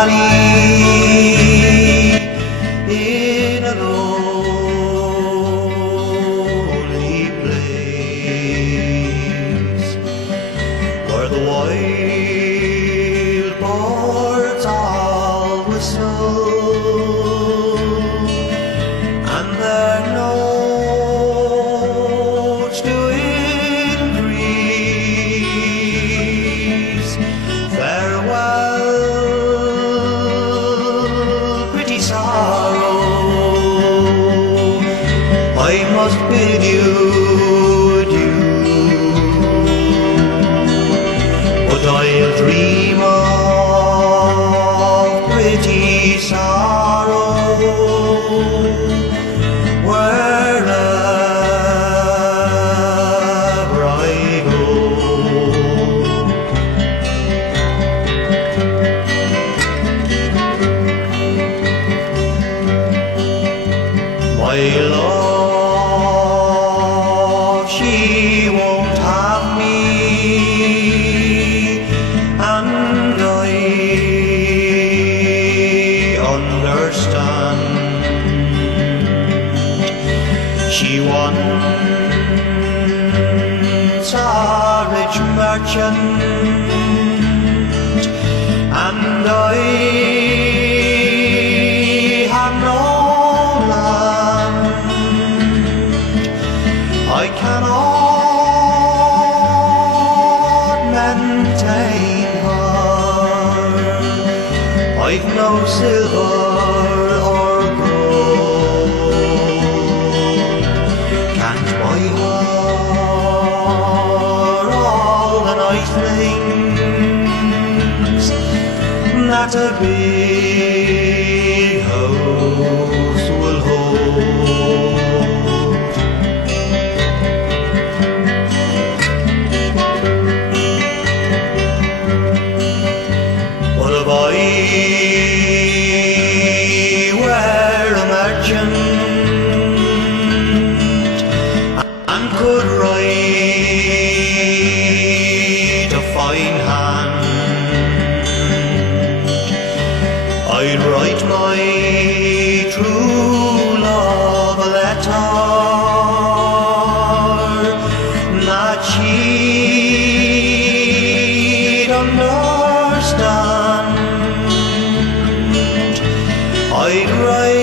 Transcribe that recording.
valley in a lonely place where the wild birds all whistle and their notes do increase. Farewell, pretty Saro, I must bid you adieu, but I'll dream of pretty Saro wherever I go. My love, she won't have me, and I understand. She wants a rich merchant, and I have no land. I cannot maintain her, I've no silver or gold, can't buy her all the nice things that a big house will hold. But if I were a merchant and could write a fine hand, I'd write my true love a letter that she'd understand. I'd write